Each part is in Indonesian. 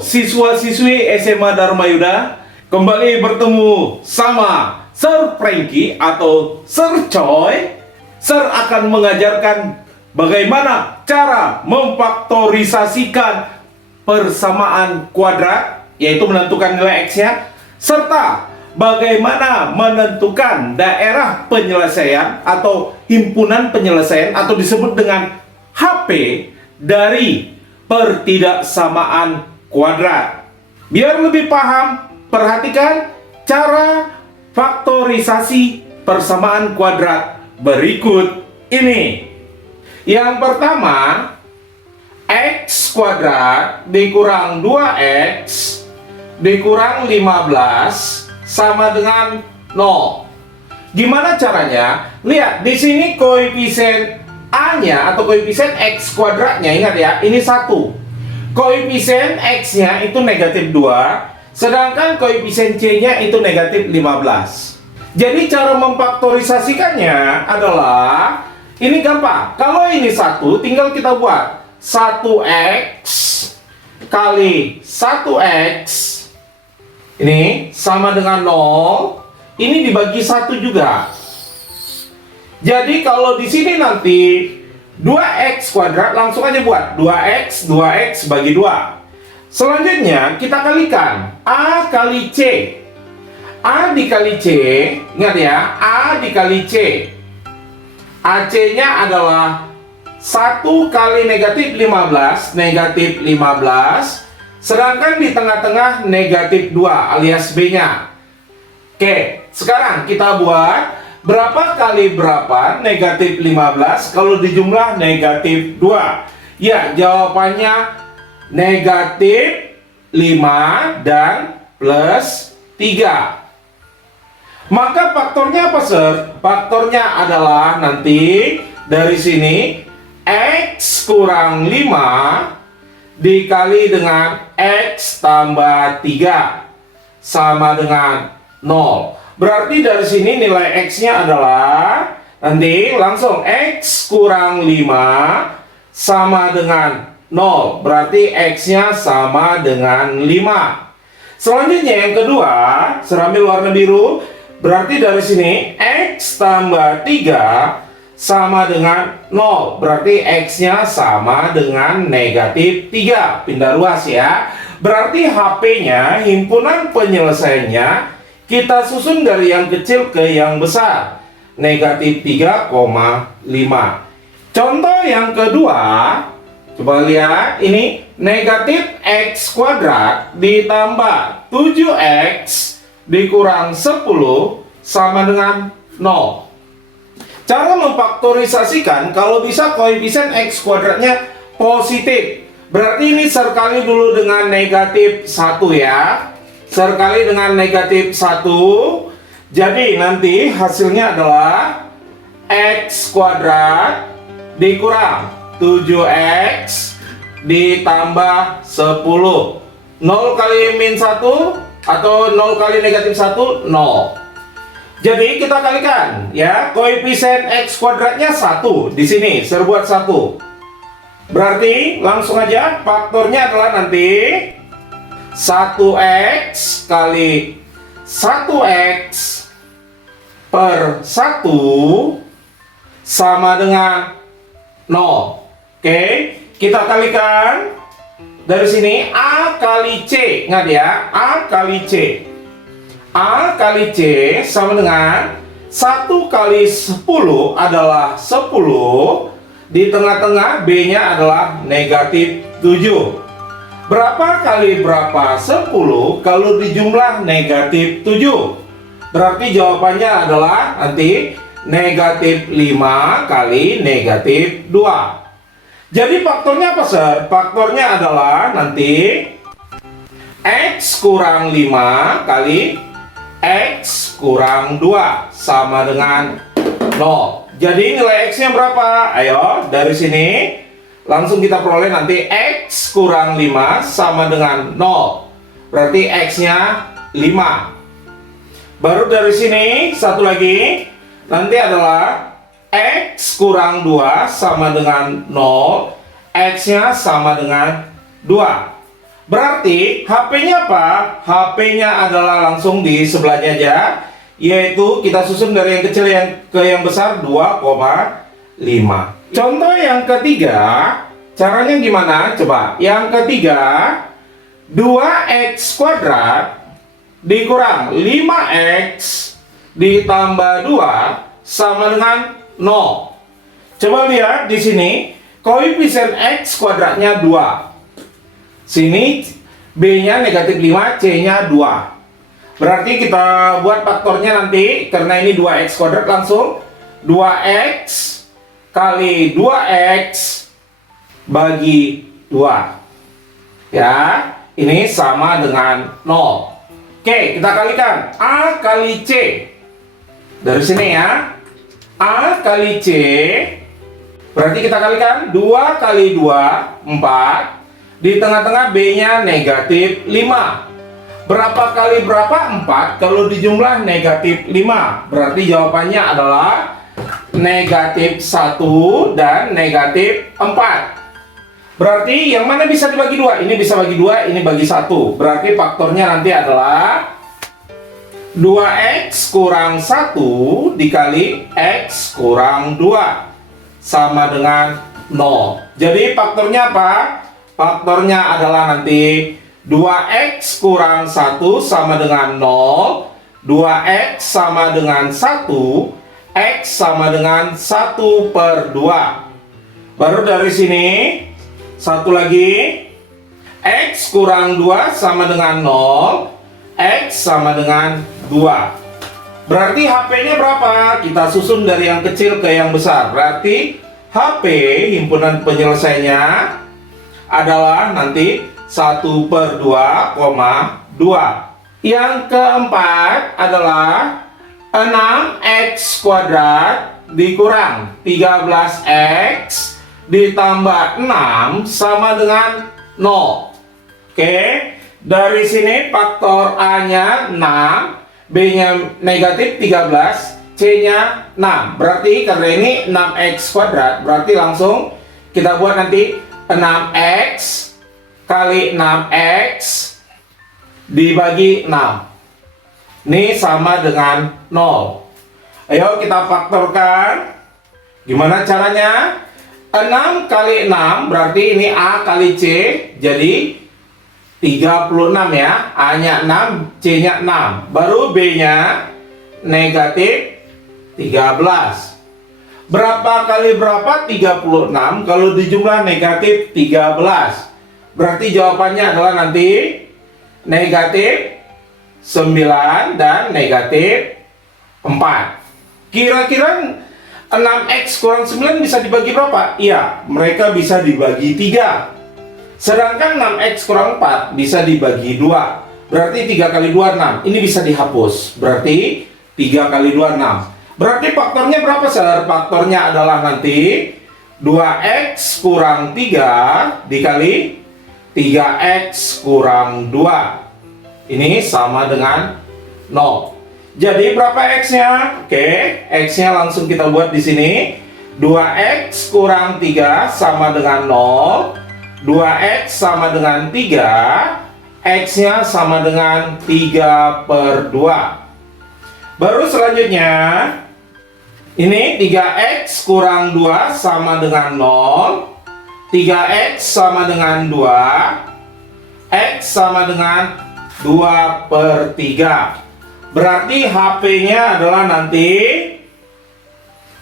siswa-siswi SMA Dharma Yuda, kembali bertemu sama Sir Franky atau Sir Choi. Sir akan mengajarkan bagaimana cara memfaktorisasikan persamaan kuadrat, yaitu menentukan nilai X-nya, serta bagaimana menentukan daerah penyelesaian atau himpunan penyelesaian atau disebut dengan HP dari pertidaksamaan kuadrat. Biar lebih paham, perhatikan cara faktorisasi persamaan kuadrat berikut ini. Yang pertama, X kuadrat dikurang 2X dikurang 15 sama dengan 0. Gimana caranya? Lihat, di sini koefisien A-nya atau koefisien X kuadratnya, ingat ya, ini 1. Koefisien X-nya itu negatif 2, sedangkan koefisien C-nya itu negatif 15. Jadi cara memfaktorisasikannya adalah, ini gampang. Kalau ini 1, tinggal kita buat 1X kali 1X ini sama dengan 0. Ini dibagi 1 juga. Jadi kalau di sini nanti 2X kuadrat, langsung aja buat 2X bagi 2. Selanjutnya kita kalikan A kali C. A dikali C, ingat ya, A dikali C. AC-nya adalah 1 kali negatif 15, negatif 15. Sedangkan di tengah-tengah negatif 2 alias B-nya. Oke, sekarang kita buat berapa kali berapa negatif 15 kalau dijumlah negatif 2. Ya, jawabannya negatif 5 dan plus 3. Maka faktornya apa, Sir? Faktornya adalah nanti dari sini X kurang 5 dikali dengan X tambah 3 sama dengan 0. Berarti dari sini nilai X-nya adalah nanti langsung X kurang 5 sama dengan 0. Berarti X-nya sama dengan 5. Selanjutnya yang kedua, seramil warna biru. Berarti dari sini X tambah 3 sama dengan 0. Berarti X-nya sama dengan negatif 3. Pindah ruas ya. Berarti HP-nya, himpunan penyelesaiannya, kita susun dari yang kecil ke yang besar. Negatif 3,5. Contoh yang kedua, coba lihat ini. Negatif X kuadrat ditambah 7X dikurang 10 sama dengan 0. Cara memfaktorisasikan, kalau bisa koefisien X kuadratnya positif. Berarti ini serkali dulu dengan negatif 1 ya. Serkali dengan negatif 1. Jadi nanti hasilnya adalah X kuadrat dikurang 7X ditambah 10. 0 kali min 1 atau 0 kali negatif 1, 0. Jadi kita kalikan ya, koefisien X kuadratnya 1 di sini, Sir buat 1. Berarti langsung aja faktornya adalah nanti 1X kali 1X per 1 sama dengan 0. Oke, kita kalikan dari sini A kali C, ingat ya, A kali C. A kali C sama dengan 1 kali 10 adalah 10. Di tengah-tengah B-nya adalah negatif 7. Berapa kali berapa 10 kalau dijumlah negatif 7? Berarti jawabannya adalah nanti negatif 5 kali negatif 2. Jadi faktornya apa, Sir? Faktornya adalah nanti X kurang 5 kali X kurang 2 sama dengan 0. Jadi nilai X-nya berapa? Ayo, dari sini langsung kita peroleh nanti X kurang 5 sama dengan 0. Berarti X-nya 5. Baru dari sini, satu lagi, nanti adalah X kurang 2 sama dengan 0. X-nya sama dengan 2. Berarti HP-nya apa? HP-nya adalah langsung di sebelahnya aja, yaitu kita susun dari yang kecil ke yang besar 2,5. Contoh yang ketiga, caranya gimana? Coba. Yang ketiga, 2x kuadrat dikurang 5x ditambah 2 sama dengan 0. Coba lihat di sini, koefisien x kuadratnya 2. Sini b-nya negatif 5, c-nya 2. Berarti kita buat faktornya nanti, karena ini 2x kuadrat, langsung 2x kali 2x bagi 2. Ya, ini sama dengan 0. Oke, kita kalikan. A kali C. Dari sini ya. A kali C. Berarti kita kalikan 2 kali 2, 4. Di tengah-tengah B-nya negatif 5. Berapa kali berapa? 4. Kalau dijumlah negatif 5. Berarti jawabannya adalah negatif 1 dan negatif 4. Berarti yang mana bisa dibagi 2? Ini bisa bagi 2, ini bagi 1. Berarti faktornya nanti adalah 2x kurang 1 dikali x kurang 2 sama dengan 0. Jadi faktornya apa? Faktornya adalah nanti 2x kurang 1 sama dengan 0, 2x sama dengan 1, x sama dengan 1 per 2. Baru dari sini, satu lagi, x kurang 2 sama dengan 0, x sama dengan 2. Berarti HP-nya berapa? Kita susun dari yang kecil ke yang besar. Berarti HP, himpunan penyelesaiannya adalah nanti 1 per 2,2. Yang keempat adalah 6x kuadrat dikurang 13x ditambah 6 sama dengan 0. Oke, dari sini faktor A-nya 6, B-nya negatif 13, C-nya 6. Berarti karena ini 6x kuadrat, berarti langsung kita buat nanti 6x kali 6x dibagi 6. Ini sama dengan 0. Ayo kita faktorkan. Gimana caranya? 6 kali 6 berarti ini A kali C, jadi 36 ya. A-nya 6, C-nya 6. Baru B-nya negatif 13. Berapa kali berapa? 36. Kalau dijumlah negatif 13. Berarti jawabannya adalah nanti negatif 9 dan negatif 4. Kira-kira 6x kurang 9 bisa dibagi berapa? Iya, mereka bisa dibagi 3. Sedangkan 6x kurang 4 bisa dibagi 2. Berarti 3 kali 2, 6. Ini bisa dihapus. Berarti 3 kali 2, 6. Berarti faktornya berapa, saudara? Faktornya adalah nanti 2x kurang 3 dikali 3x kurang 2. Ini sama dengan 0. Jadi berapa x-nya? Oke, x-nya langsung kita buat di sini. 2x kurang 3 sama dengan 0. 2x sama dengan 3. X-nya sama dengan 3 per 2. Baru selanjutnya, ini 3x kurang 2 sama dengan 0. 3x sama dengan 2. X sama dengan 2 per 3. Berarti HP-nya adalah nanti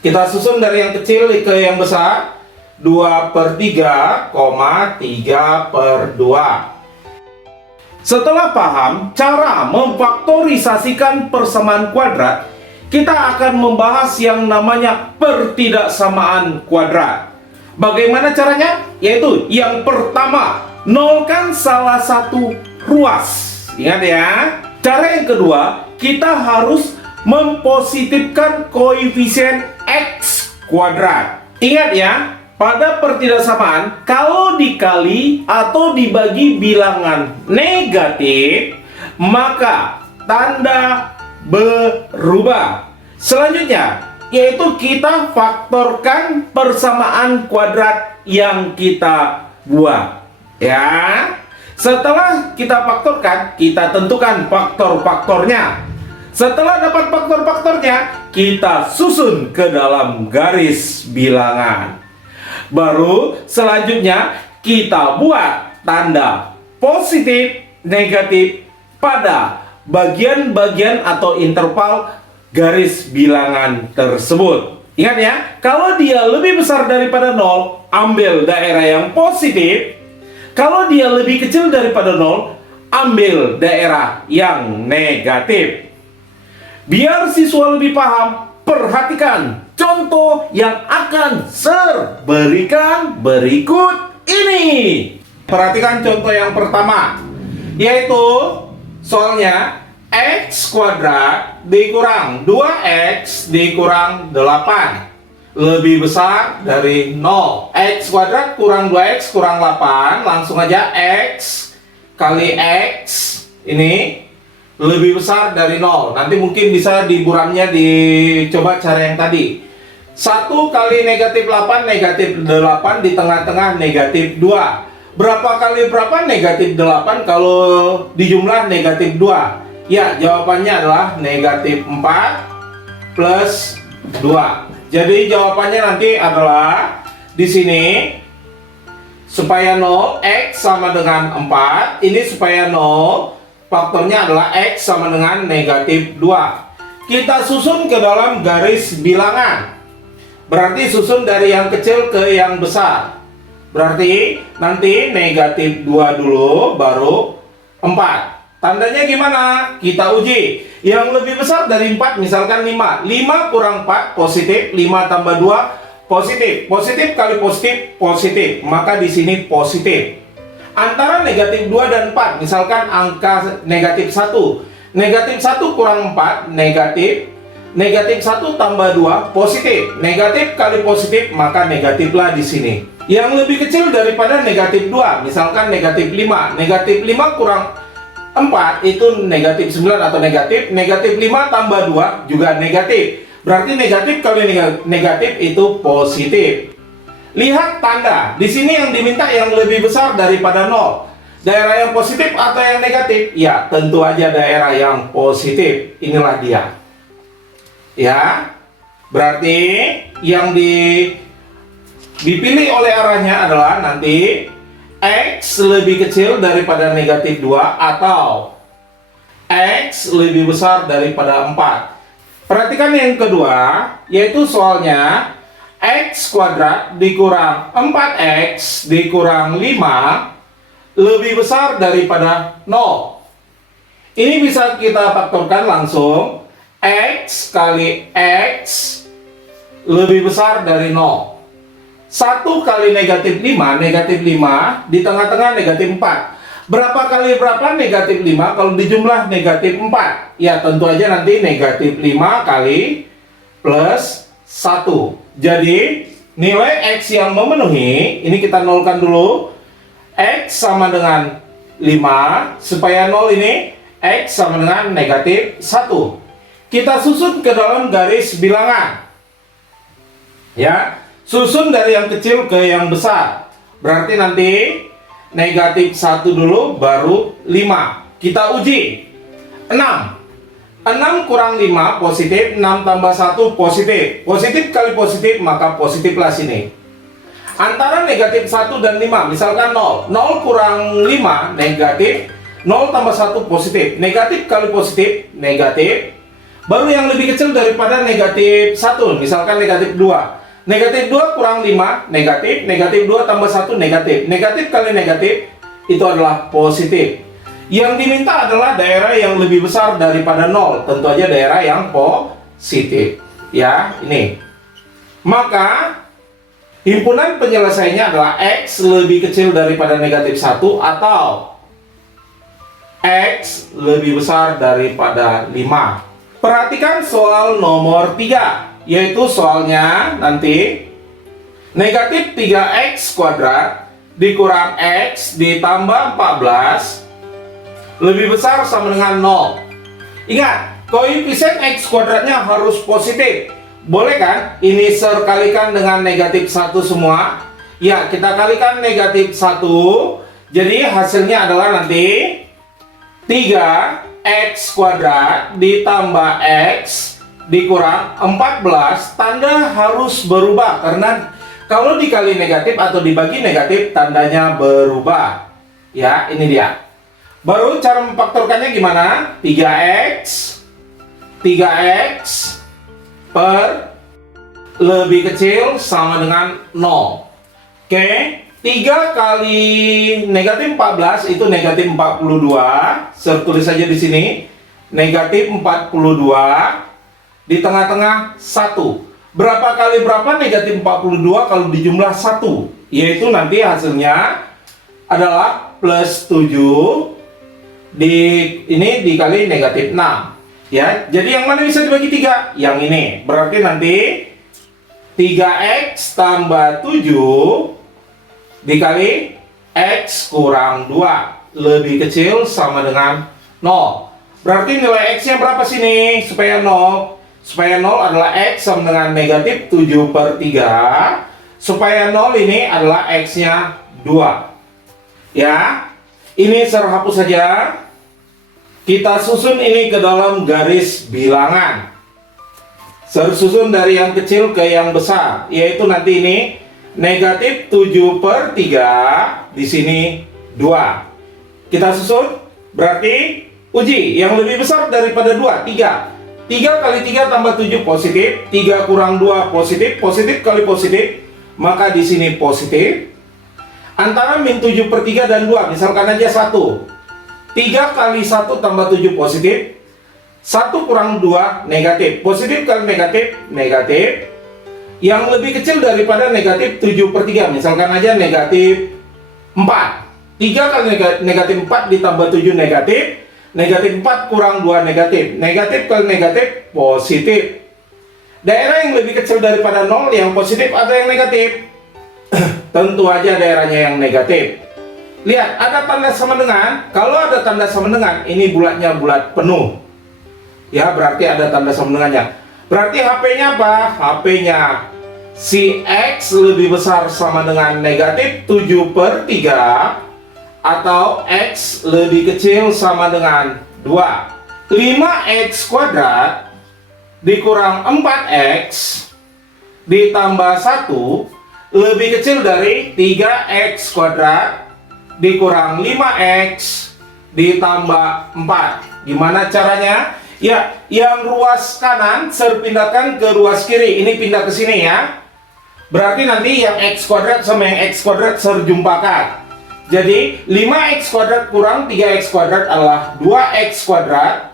kita susun dari yang kecil ke yang besar. 2 per 3, 3 per 2. Setelah paham cara memfaktorisasikan persamaan kuadrat, kita akan membahas yang namanya pertidaksamaan kuadrat. Bagaimana caranya? Yaitu yang pertama, nolkan salah satu ruas. Ingat ya. Cara yang kedua, kita harus mempositifkan koefisien x kuadrat. Ingat ya, pada pertidaksamaan, kalau dikali atau dibagi bilangan negatif, maka tanda berubah. Selanjutnya, yaitu kita faktorkan persamaan kuadrat yang kita buat. Ya, Setelah kita faktorkan, kita tentukan faktor-faktornya. Setelah dapat faktor-faktornya, kita susun ke dalam garis bilangan. Baru selanjutnya kita buat tanda positif, negatif pada bagian-bagian atau interval garis bilangan tersebut. Ingat ya, kalau dia lebih besar daripada 0, ambil daerah yang positif. Kalau dia lebih kecil daripada 0, ambil daerah yang negatif. Biar siswa lebih paham, perhatikan contoh yang akan berikan berikut ini. Perhatikan contoh yang pertama, yaitu soalnya X kuadrat dikurang 2X dikurang 8 lebih besar dari 0. X kuadrat kurang 2X kurang 8, langsung aja X kali X ini lebih besar dari 0. Nanti mungkin bisa diburamnya dicoba cara yang tadi. 1 kali negatif 8, negatif 8 di tengah-tengah negatif 2. Berapa kali berapa negatif 8 kalau dijumlah negatif 2? Ya, jawabannya adalah negatif 4 plus 2. Jadi jawabannya nanti adalah di sini supaya 0, X sama dengan 4. Ini supaya 0, faktornya adalah X sama dengan negatif 2. Kita susun ke dalam garis bilangan. Berarti susun dari yang kecil ke yang besar. Berarti nanti negatif 2 dulu, baru 4. Tandanya gimana? Kita uji. Yang lebih besar dari 4, misalkan 5. 5 kurang 4, positif. 5 tambah 2, positif. Positif kali positif, positif. Maka di sini positif. Antara negatif 2 dan 4, misalkan angka negatif 1. Negatif 1 kurang 4, negatif. Negatif 1 tambah 2, positif. Negatif kali positif, maka negatiflah di sini. Yang lebih kecil daripada negatif 2, misalkan negatif 5. Negatif 5 kurang 4, itu negatif 9 atau negatif. Negatif 5 tambah 2, juga negatif. Berarti negatif kali negatif itu positif. Lihat tanda, di sini yang diminta yang lebih besar daripada 0. Daerah yang positif atau yang negatif? Ya, tentu aja daerah yang positif. Inilah dia. Ya, berarti yang dipilih oleh arahnya adalah nanti X lebih kecil daripada negatif 2 atau X lebih besar daripada 4. Perhatikan yang kedua, yaitu soalnya X kuadrat dikurang 4X dikurang 5 lebih besar daripada 0. Ini bisa kita faktorkan langsung. X kali X lebih besar dari 0. 1 kali negatif 5, negatif 5 di tengah-tengah negatif 4. Berapa kali berapa negatif 5 kalau dijumlah negatif 4? Ya tentu aja nanti negatif 5 kali plus 1. Jadi nilai X yang memenuhi, ini kita nolkan dulu. X sama dengan 5, supaya 0 ini X sama dengan negatif 1. Kita susun ke dalam garis bilangan. Ya, susun dari yang kecil ke yang besar. Berarti nanti negatif 1 dulu, baru 5. Kita uji. 6 kurang 5 positif, 6 tambah 1 positif. Positif kali positif, maka positiflah sini. Antara negatif 1 dan 5, misalkan 0. 0 kurang 5 negatif, 0 tambah 1 positif. Negatif kali positif, negatif. Baru yang lebih kecil daripada negatif 1, misalkan negatif 2. Negatif 2 kurang 5 negatif, negatif 2 tambah 1 negatif. Negatif kali negatif itu adalah positif. Yang diminta adalah daerah yang lebih besar daripada 0. Tentu aja daerah yang positif. Ya, ini. Maka himpunan penyelesaiannya adalah X lebih kecil daripada negatif 1 atau X lebih besar daripada 5. Perhatikan soal nomor 3, yaitu soalnya nanti negatif 3X kuadrat dikurang X ditambah 14 lebih besar sama dengan 0. Ingat, koefisien X kuadratnya harus positif. Boleh kan? Ini kalikan dengan negatif 1 semua. Ya, kita kalikan negatif 1 Jadi hasilnya adalah nanti 3x kuadrat ditambah x dikurang 14, tanda harus berubah karena kalau dikali negatif atau dibagi negatif tandanya berubah. Ya, ini dia. Baru cara memfaktorkannya gimana? 3x per lebih kecil sama dengan 0. Oke, 3 kali negatif 14 itu negatif 42. Saya tulis saja di sini. Negatif 42. Di tengah-tengah 1. Berapa kali berapa negatif 42 kalau dijumlah 1? Yaitu nanti hasilnya adalah plus 7 ini dikali negatif 6. Ya, jadi yang mana bisa dibagi 3? Yang ini. Berarti nanti 3x tambah 7 dikali x kurang 2 lebih kecil sama dengan 0. Berarti nilai x-nya berapa sini supaya 0? Supaya 0 adalah x sama dengan negatif 7/3. Supaya 0 ini adalah x-nya 2. Ya, ini saya hapus saja. Kita susun ini ke dalam garis bilangan. Saya susun dari yang kecil ke yang besar. Yaitu nanti ini negatif 7/3. Di sini 2. Kita susun. Berarti uji yang lebih besar daripada 2, 3. 3 kali 3 tambah 7 positif, 3 kurang 2 positif, positif kali positif, maka di sini positif. Antara min 7/3 dan 2, misalkan aja 1. 3 kali 1 tambah 7 positif, 1 kurang 2 negatif, positif kali negatif, negatif. Yang lebih kecil daripada negatif 7/3, misalkan aja negatif 4. 3 kali negatif 4 ditambah 7 negatif. Negatif 4 kurang 2 negatif. Negatif kali negatif, positif. Daerah yang lebih kecil daripada 0, yang positif atau yang negatif? Tentu aja daerahnya yang negatif. Lihat, ada tanda sama dengan. Kalau ada tanda sama dengan, ini bulatnya bulat penuh. Ya, berarti ada tanda sama dengannya. Berarti HP-nya apa? HP-nya si X lebih besar sama dengan negatif 7/3. Atau X lebih kecil sama dengan 2. 5x kuadrat dikurang 4x ditambah 1 lebih kecil dari 3x kuadrat dikurang 5x ditambah 4. Gimana caranya? Ya, yang ruas kanan saya pindahkan ke ruas kiri. Ini pindah ke sini ya. Berarti nanti yang x kuadrat sama yang x kuadrat saya jumpakan. Jadi 5x kuadrat kurang 3x kuadrat adalah 2x kuadrat.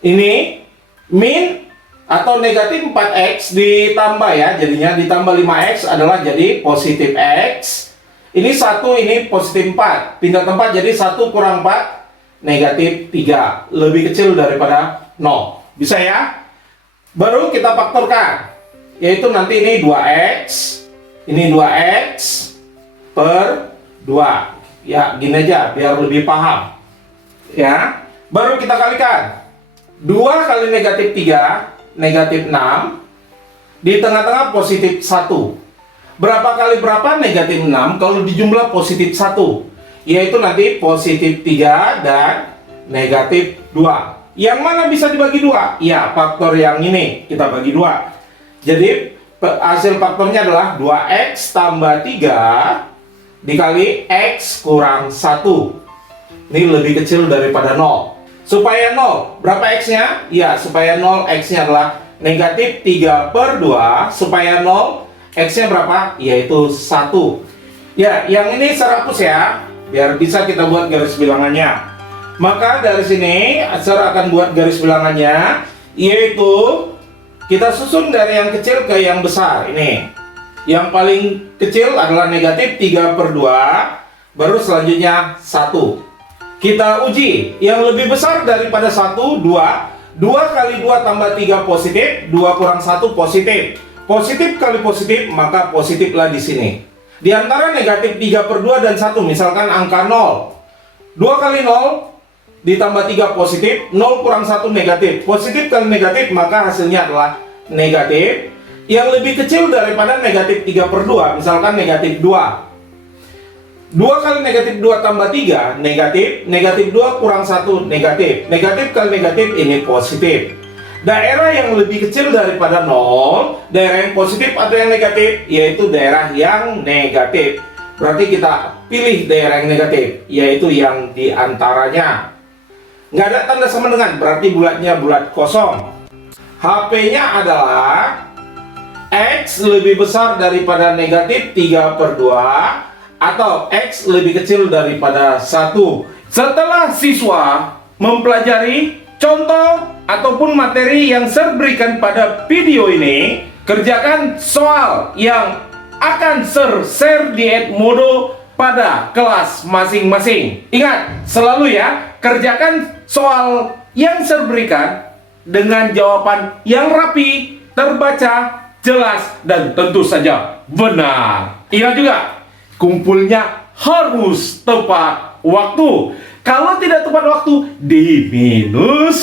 Ini min atau negatif 4x ditambah ya. Jadinya ditambah 5x adalah jadi positif x. Ini 1, ini positif 4. Pindah tempat jadi 1 kurang 4 negatif 3. Lebih kecil daripada 0. Bisa ya? Baru kita faktorkan. Yaitu nanti ini 2x. Ini 2x per 2. Ya, gini aja biar lebih paham. Ya, baru kita kalikan. 2 kali negatif 3, negatif 6. Di tengah-tengah positif 1. Berapa kali berapa negatif 6 kalau dijumlah positif 1? Yaitu nanti positif 3 dan negatif 2. Yang mana bisa dibagi 2? Ya, faktor yang ini kita bagi 2. Jadi hasil faktornya adalah 2x tambah 3 dikali x kurang 1. Ini lebih kecil daripada 0. Supaya 0, berapa x-nya? Ya, supaya 0, x-nya adalah negatif 3/2. Supaya 0, x-nya berapa? Yaitu 1. Ya, yang ini saya hapus ya, biar bisa kita buat garis bilangannya. Maka dari sini, saya akan buat garis bilangannya, yaitu kita susun dari yang kecil ke yang besar. Ini yang paling kecil adalah negatif 3/2. Baru selanjutnya 1. Kita uji. Yang lebih besar daripada 1, 2. 2 kali 2 tambah 3 positif. 2 kurang 1 positif. Positif kali positif, maka positiflah di sini. Di antara negatif 3/2 dan 1, misalkan angka 0. 2 kali 0 ditambah 3 positif. 0 kurang 1 negatif. Positif kali negatif, maka hasilnya adalah negatif. Yang lebih kecil daripada negatif 3/2, misalkan negatif 2. 2 kali negatif 2 tambah 3, negatif. Negatif 2 kurang 1, negatif. Negatif kali negatif, ini positif. Daerah yang lebih kecil daripada 0, daerah yang positif atau yang negatif, yaitu daerah yang negatif. Berarti kita pilih daerah yang negatif, yaitu yang di antaranya. Nggak ada tanda sama dengan, berarti bulatnya bulat kosong. HP-nya adalah X lebih besar daripada negatif 3/2 atau X lebih kecil daripada 1. Setelah siswa mempelajari contoh ataupun materi yang saya berikan pada video ini, kerjakan soal yang akan share di Edmodo pada kelas masing-masing. Ingat, selalu ya, kerjakan soal yang saya berikan dengan jawaban yang rapi, terbaca, jelas, dan tentu saja benar. Ingat juga, kumpulnya harus tepat waktu. Kalau tidak tepat waktu, diminuskan.